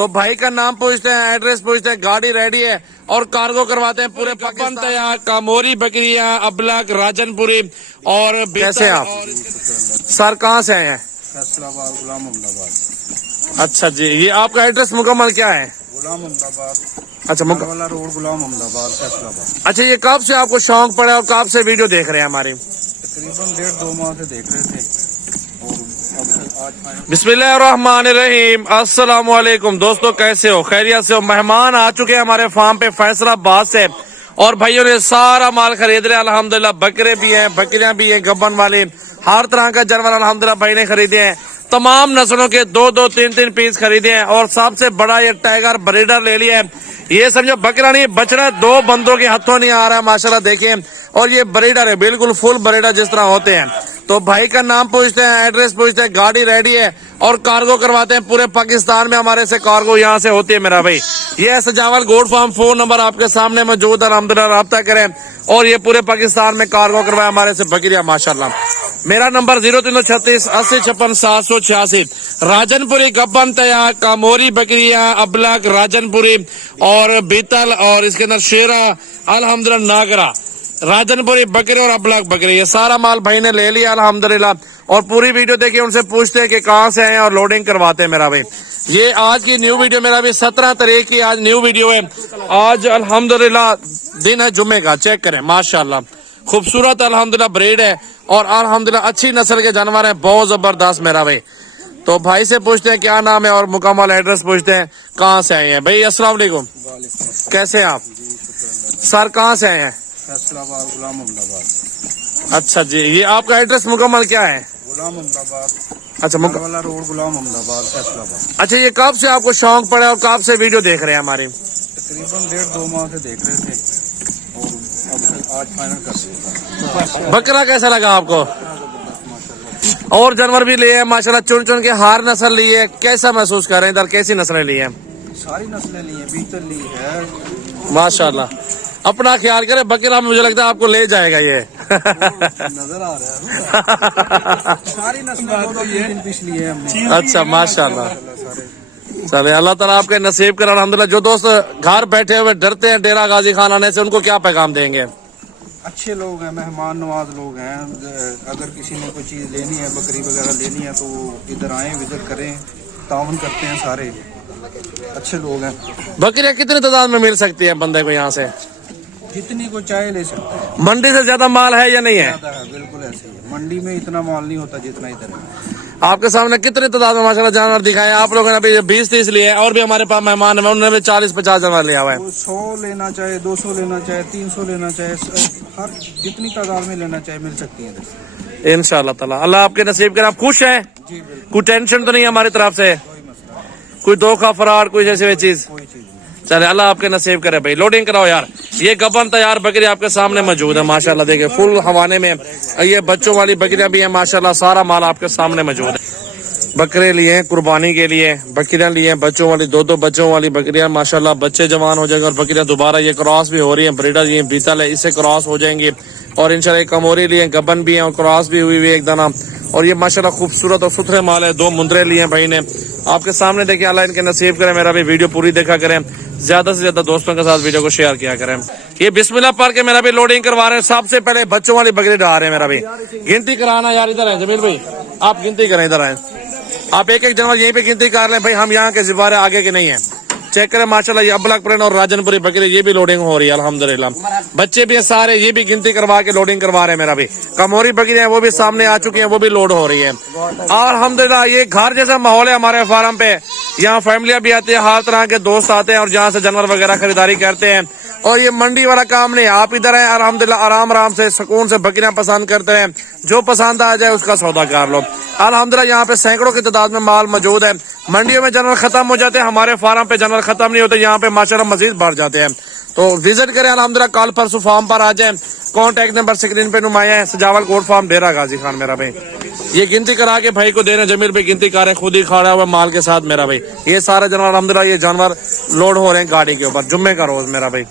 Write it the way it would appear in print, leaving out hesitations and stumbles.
तो भाई का नाम पूछते हैं, एड्रेस पूछते हैं, गाड़ी रेडी है और कार्गो करवाते हैं पूरे पाकिस्तान तैयार। कामोरी बकरियां, अबलग, राजनपुरी और कैसे आप सर कहाँ से आए हैं? फैसलाबाद, गुलाम अहमदाबाद। अच्छा जी, ये आपका एड्रेस मुकम्मल क्या है? गुलाम अहमदाबाद, अच्छा वाला रोड, गुलाम अहमदाबाद, फैसलाबाद। अच्छा, ये कब से आपको शौक पड़ा और कब से वीडियो देख रहे हैं हमारी? तकरीबन 1.5-2 माह से देख रहे थे और अब आज बिस्मिल्लाहिर्रहमानिर्रहीम। अस्सलाम वालेकुम दोस्तों, कैसे हो? खैरियत से हो? मेहमान आ चुके हैं हमारे फार्म पे फैसलाबाद से और भाइयों ने सारा माल खरीद रहे हैं अल्हम्दुलिल्लाह। बकरे भी हैं, बकरियां भी हैं, गब्बन वाले, हर तरह का जानवर अल्हम्दुलिल्लाह भाई ने खरीदे हैं। तमाम नस्लों के 2-2, 3-3 पीस खरीदे हैं और सबसे बड़ा ये टाइगर ब्रीडर ले लिया है। ये समझो बकरा नहीं बछड़ा, 2 बंदों के हाथों नहीं आ रहा है माशाल्लाह, देखिए। और ये ब्रीडर है, बिल्कुल फुल ब्रीडर जिस तरह होते हैं। तो भाई का नाम पूछते हैं, एड्रेस पूछते हैं, गाड़ी रेडी है और कार्गो करवाते हैं पूरे पाकिस्तान में। हमारे से कार्गो यहाँ से होती है मेरा भाई। ये है सजावल गोट फार्म, फोन नंबर आपके सामने मौजूद है, अल्हम्दुलिल्लाह राब्ता करें। और ये पूरे पाकिस्तान में कार्गो करवाए हमारे से बकरिया माशाल्लाह। मेरा नंबर 0336 80 56 786। राजनपुरी गब्बन तैयार, कामोरी बकरिया, अबलग, राजनपुरी और बीतल और इसके अंदर शेरा, अल्हम्दुलिल्लाह नागरा, राजनपुरी बकरे और अबलग बकरे, ये सारा माल भाई ने ले लिया अल्हम्दुलिल्लाह। और पूरी वीडियो देखिए, उनसे पूछते हैं कि कहाँ से आए और लोडिंग करवाते हैं मेरा भाई। ये आज की न्यू वीडियो मेरा भी 17 तारीख की आज न्यू वीडियो है। आज अल्हम्दुलिल्लाह दिन है जुम्मे का, चेक करें माशाल्लाह, खूबसूरत अल्हम्दुलिल्लाह ब्रीड है और अल्हम्दुलिल्लाह अच्छी नस्ल के जानवर है, बहुत जबरदस्त मेरा भाई। तो भाई से पूछते हैं क्या नाम है और मुकम्मल एड्रेस पूछते हैं कहाँ से आए हैं। भाई अस्सलाम वालेकुम, कैसे हैं आप सर? कहाँ से आए हैं? फैसलाबाद, गुलाम अहमदाबाद। अच्छा जी, ये आपका एड्रेस मुकम्मल क्या है? गुलाम अहमदाबाद, अच्छा वाला रोड, गुलाम अहमदाबाद, फैसलाबाद। अच्छा, ये कब से आपको शौक पड़ा और कब से वीडियो देख रहे हैं हमारी? तकरीबन 1.5-2 माह से देख रहे थे और अब आज फाइनल कर दिया। बकरा कैसा लगा आपको? और जानवर भी लिए हैं माशाल्लाह, चुन चुन के हार नस्ल ली है, कैसा महसूस कर रहे हैं? इधर कैसी नस्लें ली हैं? सारी नस्लें ली है, बीतल ली है माशाल्लाह। अपना ख्याल करें, बकरा मुझे लगता है आपको ले जाएगा ये नजर आ रहा है सारी नस्लें 2-3 पीस लिए हैं हमने। अच्छा माशाल्लाह, चले अल्लाह ताला आपके नसीब कर अल्हम्दुलिल्लाह। जो दोस्त घर बैठे हुए डरते हैं डेरा गाजी खान आने से, उनको क्या पैगाम देंगे? अच्छे लोग हैं, मेहमान नवाज लोग हैं। अगर किसी ने कोई चीज़ लेनी है, बकरी वगैरह लेनी है, तो इधर आएं, विजिट करें, ताउन करते हैं, सारे अच्छे लोग हैं। बकरियां कितनी तादाद में मिल सकती है बंदे को यहाँ से? जितनी को चाहे ले सकते हैं। मंडी से ज्यादा माल है या नहीं है? ज्यादा है, बिल्कुल ऐसे ही है। मंडी में इतना माल नहीं होता जितना इधर है। आपके सामने कितने तादाद में माशाल्लाह जानवर दिखाए आप लोगों ने? अभी 20-30 लिए और भी हमारे पास मेहमान है, उन्होंने भी 40-50 जानवर लिया हुआ है। 100 लेना चाहे, 200 लेना चाहे, 300 लेना चाहे, हर जितनी तादाद में लेना चाहे मिल सकती है इधर से। इंशाल्लाह ताला अल्लाह आपके नसीब करे। आप खुश हैं? जी बिल्कुल, कोई टेंशन तो नहीं है हमारी तरफ से? कोई मसला नहीं, कोई धोखा फरार कोई ऐसी चीज? कोई चीज नहीं। चले अल्लाह आपके नसीब करे भाई। लोडिंग कराओ यार। ये गबन तैयार बकरी आपके सामने मौजूद है माशाल्लाह, देखिए फुल हवाने में। ये बच्चों वाली बकरियां भी हैं माशाल्लाह, सारा माल आपके सामने मौजूद है। बकरे लिए हैं कुर्बानी के लिए, बकरियां लिए हैं बच्चों वाली, 2-2 बच्चों वाली बकरियां माशाल्लाह। बच्चे जवान हो जाएंगे और बकरियां दोबारा ये क्रॉस भी हो रही हैं, ब्रीडर ये बीतल है, इससे क्रॉस हो जाएंगी। और इंशाल्लाह कमोरी लिए हैं, गबन भी है और क्रॉस भी हुई है एक दाना। और ये माशाल्लाह खूबसूरत और सुथरे माल है। 2 मुंदरे लिए हैं भाई ने आपके सामने, देखिए अल्लाह इनके नसीब करे। मेरा भी वीडियो पूरी देखा करें, ज्यादा से ज्यादा दोस्तों के साथ वीडियो को शेयर किया करें। ये बिस्मिल्लाह पढ़ के मेरा भी लोडिंग करवा रहे हैं। सबसे पहले बच्चों वाली बकरी डाल रहे हैं मेरा भी। गिनती कराना यार, इधर है जमील भाई, आप गिनती करें, इधर आए आप। एक जानवर यहीं पे गिनती कर लें भाई, हम यहाँ के जिबारे आगे के नहीं है। चेक करें माशाल्लाह, ये अबलग प्रेन और राजनपुरी बकरी, ये भी लोडिंग हो रही है अल्हम्दुलिल्लाह। बच्चे भी सारे, ये भी गिनती करवा के लोडिंग करवा रहे हैं मेरा भी। कमोरी बकरी है वो भी सामने आ चुकी है, वो भी लोड हो रही है अल्हम्दुलिल्लाह। ये घर जैसा माहौल है हमारे फार्म पे। यहाँ फैमिलियां भी आती है, हर तरह के दोस्त आते हैं और जहाँ से जानवर वगैरह खरीदारी करते हैं। और ये मंडी वाला काम नहीं, आप इधर हैं अल्हम्दुलिल्लाह, आराम आराम से सुकून से बकरियां पसंद करते हैं, जो पसंद आ जाए उसका सौदा कर लो अल्हम्दुलिल्लाह। यहाँ पे सैकड़ों की तादाद में माल मौजूद है। मंडियों में जानवर खत्म हो जाते हैं, हमारे फार्म पे जानवर खत्म नहीं होते, यहाँ पे माशाल्लाह मजीद बढ़ जाते हैं। तो विजिट करें अल्हम्दुलिल्लाह, कल परसों फार्म पर आ जाए। कॉन्टैक्ट नंबर स्क्रीन पे नुमाया है, सजावल गोट फार्म, डेरा गाजी खान मेरा भाई। ये गिनती करा के भाई को देने, जमील भाई गिनती कर रहे हैं, खुद ही खड़ा हुआ माल के साथ मेरा भाई। ये सारे जानवर अल्हम्दुलिल्लाह, ये जानवर लोड हो रहे हैं गाड़ी के ऊपर, जुम्मे का रोज मेरा भाई।